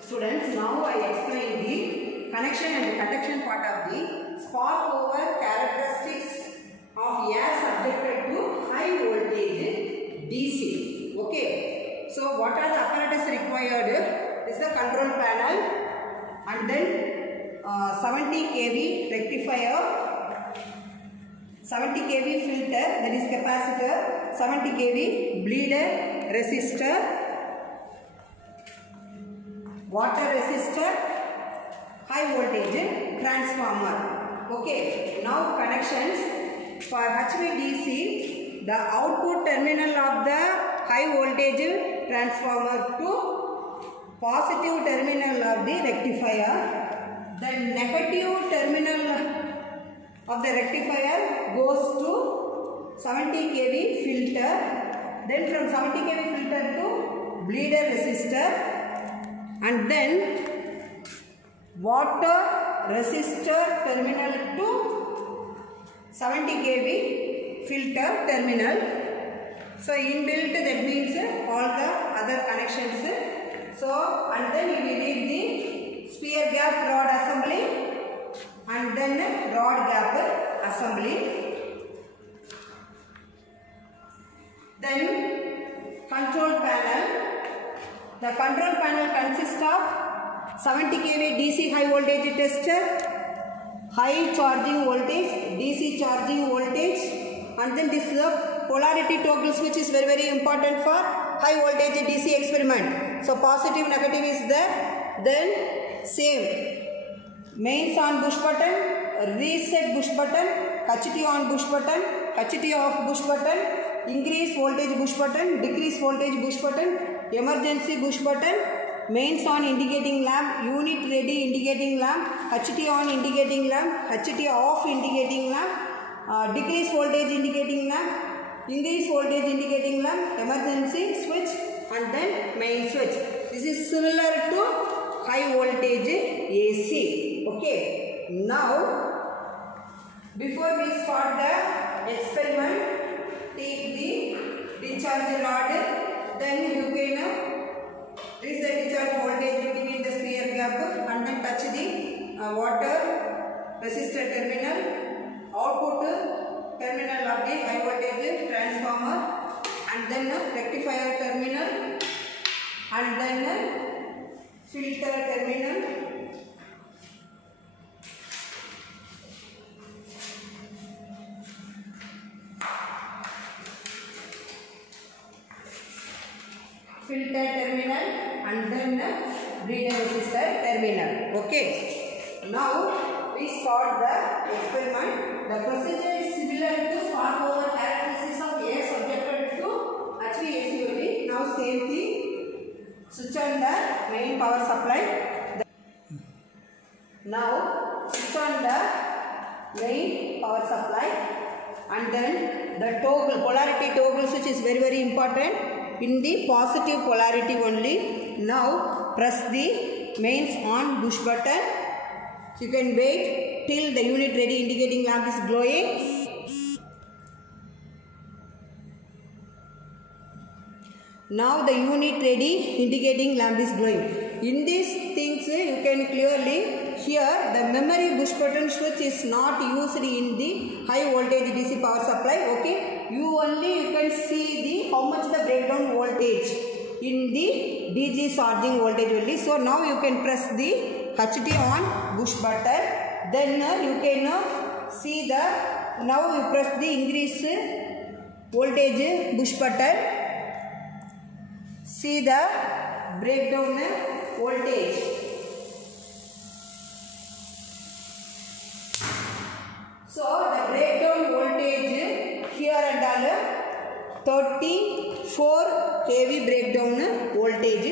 Students, now I explain the connection and conduction part of the spark over characteristics of air subjected to high voltage DC. Okay. So, what are the apparatus required? Is the control panel and then 70 kV rectifier, 70 kV filter, that is capacitor, 70 kV bleeder resistor, water resistor, high voltage transformer. Okay, now connections for HVDC, the output terminal of the high voltage transformer to positive terminal of the rectifier, the negative terminal of the rectifier goes to 70 kV filter, then from 70 kV filter to bleeder resistor, and then water resistor terminal to 70 kV filter terminal. So inbuilt, that means all the other connections. So and then you will need the sphere gap rod assembly and then rod gap assembly. Then control panel. The control panel consists of 70 kV DC high voltage tester, high charging voltage, DC charging voltage, and then this is the polarity toggle switch is very important for high voltage DC experiment. So positive, negative is there. Then same mains on push button, reset push button, HT on push button, HT off push button, increase voltage push button, decrease voltage push button, emergency push button, mains on indicating lamp, unit ready indicating lamp, HT on indicating lamp, HT off indicating lamp, decrease voltage indicating lamp, increase voltage indicating lamp, emergency switch, and then main switch. This is similar to high voltage AC. Okay. Now, before we start the experiment, take the discharge rod. Then you can reach the discharge voltage between the sphere gap and then touch the water resistor terminal, output terminal of the high voltage transformer, and then rectifier terminal, and then filter terminal. Filter terminal and then bleeder resistor terminal. Okay. Now we start the experiment. The procedure is similar to spark over characteristics of air subjected to HVAC only. Now same thing. Switch on the main power supply. Now switch on the main power supply, and then the toggle, polarity toggle switch is very important. In the positive polarity only. Now press the mains on push button. So you can wait till the unit ready indicating lamp is glowing. Now the unit ready indicating lamp is glowing. In these things you can clearly here the memory push button switch is not used in the high voltage DC power supply. Okay. You can see the how much the breakdown voltage in the DC charging voltage only. So now you can press the HT on push button. Then you can see the, now you press the increase voltage push button. See the breakdown voltage. So the breakdown voltage here and all 34 kV breakdown voltage.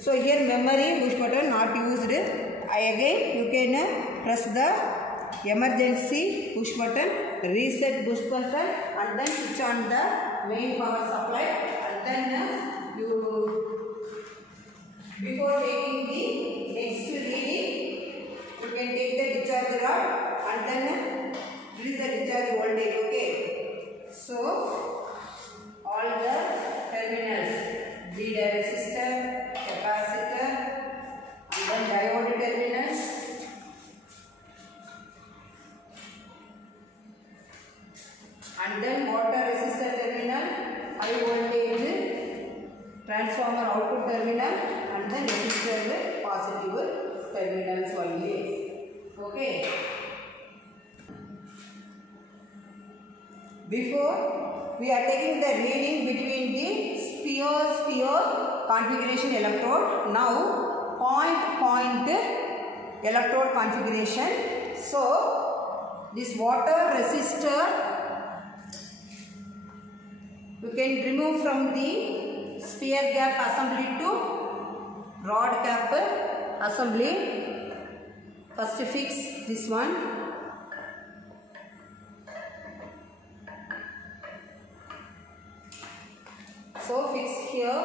So here memory push button not used. Again you can press the emergency push button, reset push button, and then switch on the main power supply, and then before taking the next reading, you can take the discharge rod and then release the discharge voltage. Okay. So all the terminals, bleeder resistor, diode terminals, and then water resistor terminal, high voltage transformer output terminal, and then resistor positive terminals only. Okay. Before we are taking the reading between the sphere configuration electrode. Now point electrode configuration. So this water resistor you can remove from the sphere gap assembly to rod cap assembly. First fix this one. So fix here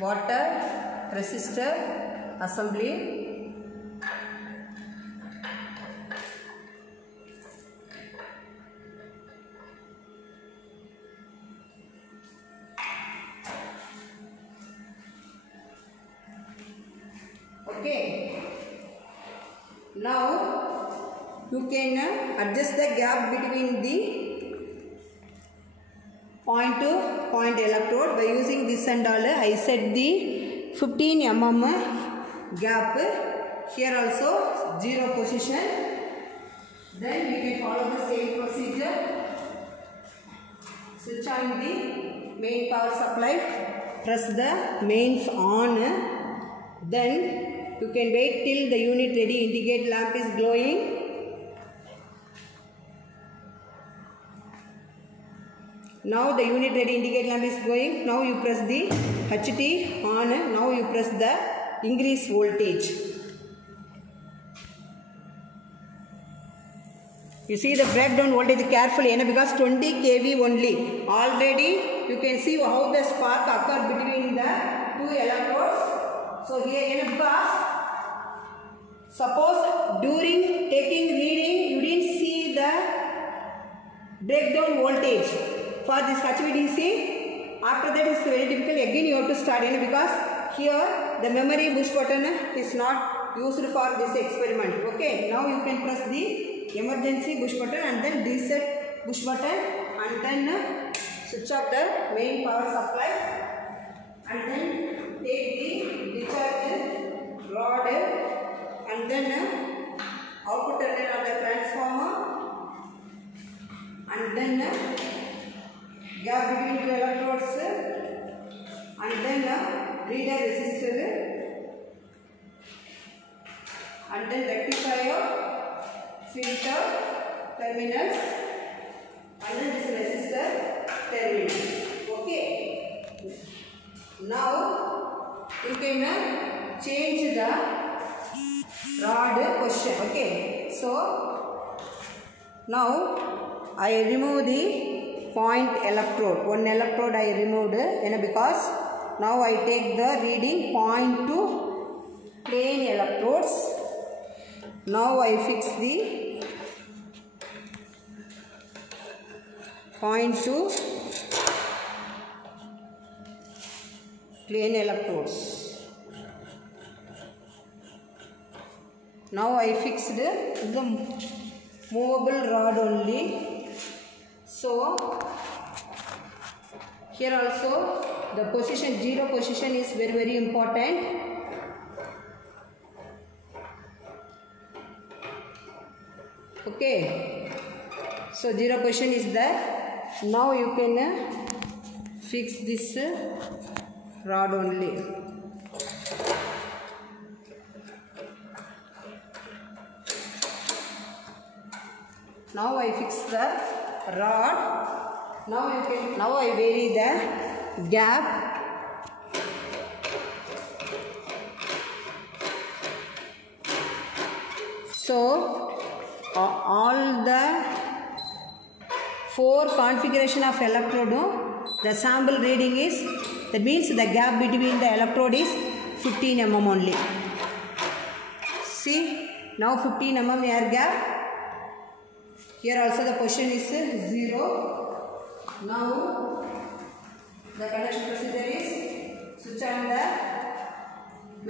water resistor assembly. Okay. Now you can adjust the gap between the point to point electrode by using this and all. I set the 15 mm gap. Here also 0 position. Then we can follow the same procedure. Switch on the main power supply. Press the mains on. Then you can wait till the unit ready indicate lamp is glowing. Now the unit ready indicate lamp is glowing. Now you press the HT on. Now you press the increase voltage. You see the breakdown voltage carefully because 20 kV only. Already you can see how the spark occurred between the two electrodes. So here because suppose during taking reading you didn't see the breakdown voltage for this HVDC. After that is very difficult. Again you have to start because here the memory push button is not used for this experiment. Okay. Now you can press the emergency push button and then reset push button and then switch off the main power supply and then take the discharge rod and then output terminal of the transformer and then gap between the electrodes and then reader resistor and then rectifier, filter terminals and then this resistor terminal. Okay. Now you can change the rod position. Okay. So now I remove the point electrode. One electrode I removed because now I take the reading point to plane electrodes. Now I fix the point to plane electrodes. Now I fixed the movable rod only. So here also the position 0 position is very important. Okay. So 0 position is there. Now you can fix this rod only. Now I fix the rod. Now I vary the gap. So all the 4 configuration of electrode, the sample reading is, that means the gap between the electrode is 15 mm only. See, now 15 mm air gap. Here also the position is 0. Now the connection procedure is switch on the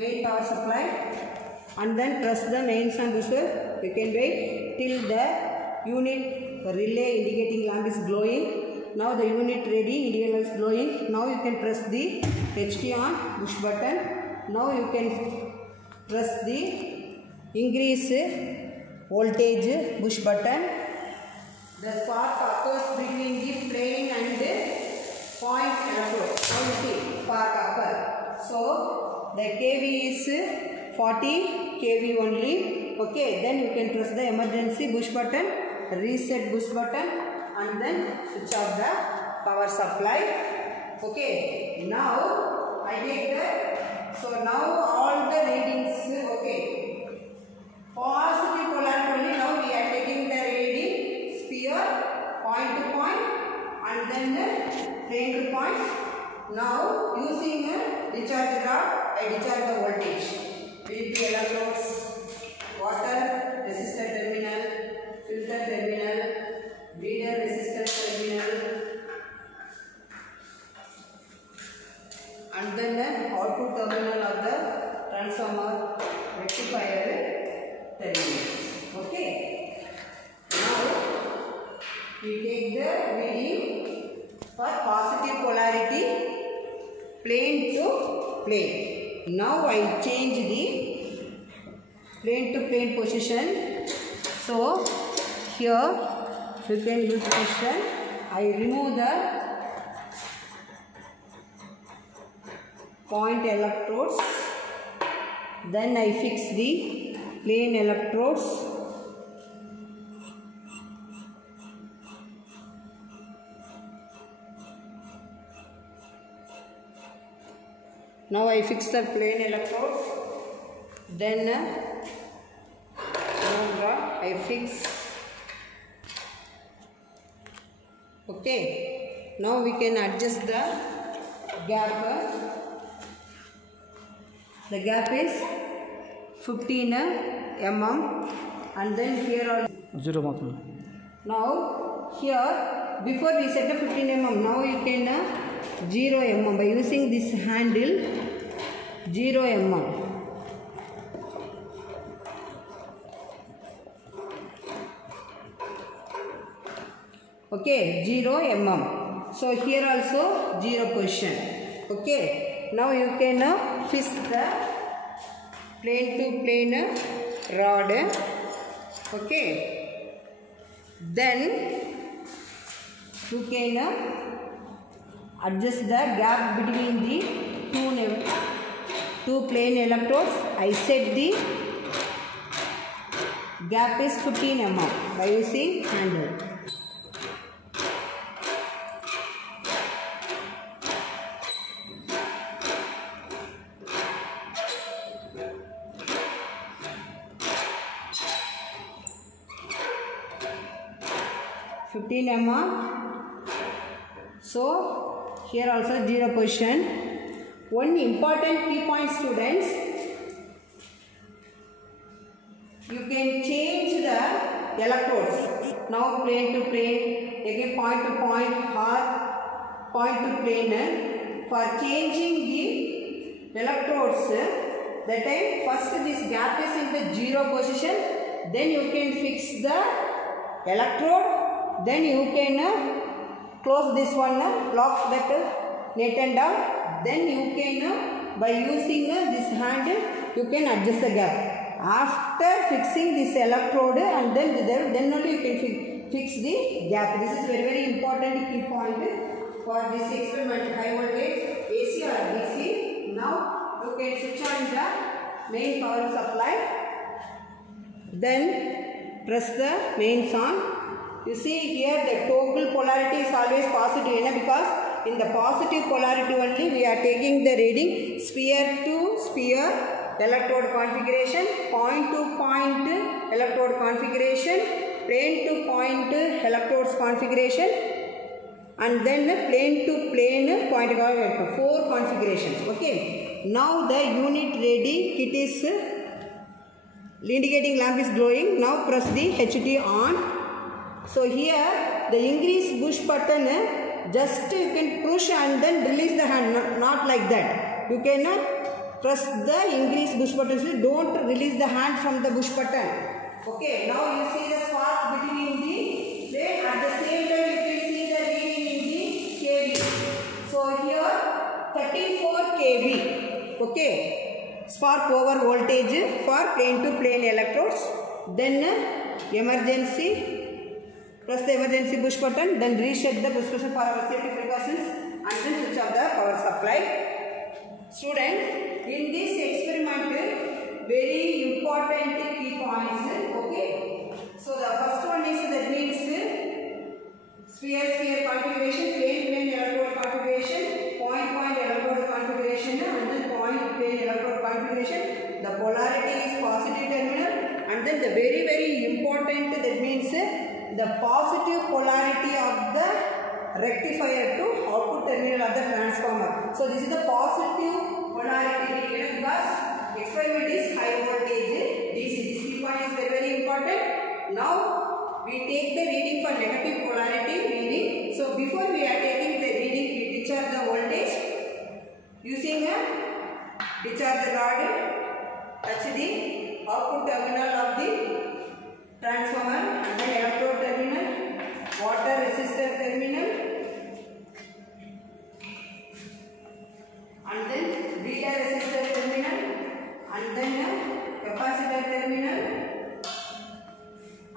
main power supply, and then press the mains and buzzer. You can wait till the unit relay indicating lamp is glowing. Now the unit ready, indicator is glowing. Now you can press the HT on push button. Now you can press the increase voltage push button. The spark occurs between the plane and the point electrode. Now you see spark occur. So the kV is 40 kV only. Okay, then you can press the emergency push button, reset push button, and then switch off the power supply. Okay, now I take the, so now all the readings, okay, positive polarity only. Now we are taking the reading sphere, point to point, and then the plane to point. Now using a discharge rod, I discharge the voltage. DP electrodes, water resistor terminal, filter terminal, breeder resistance terminal, and then the output terminal of the transformer rectifier terminals. Okay. Now we take the reading for positive polarity, plane to plane. Now I change the plane to plane position. So here you can use position. I remove the point electrodes. Then I fix the plane electrodes. Now I fix the plane electrodes. Then I fix. Okay. Now we can adjust the gap. The gap is 15 mm, and then here also 0 mm. Now here before we set the 15 mm, now you can 0 mm by using this handle 0 mm. Okay, 0 mm. So here also 0 position. Okay. Now you can fix the plane to plane rod. Okay. Then you can adjust the gap between the two plane electrodes. I set the gap is 15 mm by using handle. So here also 0 position. One important key point, students, you can change the electrodes. Now plane to plane, again point to point, or point to plane. For changing the electrodes, that time first this gap is in the 0 position, then you can fix the electrode, then you can close this one, lock that nut and down, then you can by using this hand you can adjust the gap. After fixing this electrode and then only you can fix the gap. This is very important key point for this experiment, high voltage AC or DC. Now you can switch on the main power supply, then press the mains on. You see here the toggle polarity is always positive, because in the positive polarity only we are taking the reading sphere to sphere electrode configuration, point to point electrode configuration, plane to point electrodes configuration, and then plane to plane point electrode, 4 configurations. Okay. Now the unit ready, it is indicating lamp is glowing. Now press the HT on. So here the increase push button, just you can push and then release the hand, not like that. You can press the increase push button. Don't release the hand from the push button. Okay, now you see the spark between the plate. At the same time you can see the reading in the kV. So here 34 kV. Okay, spark over voltage for plane to plane electrodes. Then emergency, press the emergency push button, then reset the push button for our safety precautions, and then switch off the power supply. Students, in this experiment, very important key points. Okay, so the first one is, that means sphere configuration, plane electrode configuration, point electrode configuration, and then point plane electrode configuration. The polarity is positive terminal, and then the very important, that means the positive polarity of the rectifier to output terminal of the transformer. So this is the positive polarity because experiment is high voltage DC. This key point is very important. Now we take the reading for negative polarity reading. So before we are taking the reading, we discharge the voltage using a discharge rod, touch the output terminal of the transformer, and then electrode terminal, water resistor terminal, and then beta resistor terminal, and then capacitor terminal,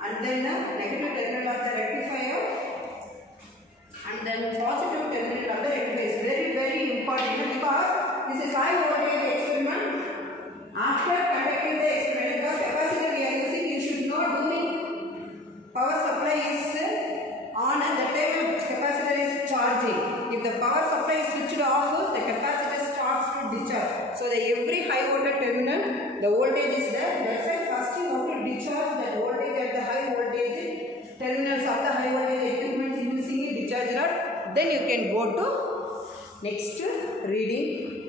and then negative terminal of the rectifier, and then positive terminal of the rectifier. Is very important because this is high voltage experiment. After conducting the experiment, because capacitor we are using, you should know during power supply is on at the time capacitor is charging. If the power supply is switched off, the capacitor starts to discharge. So the every high voltage terminal, the voltage is there. That's why first you have to discharge that voltage at the high voltage terminals of the high voltage equipment using a discharge rod. Then you can go to next reading.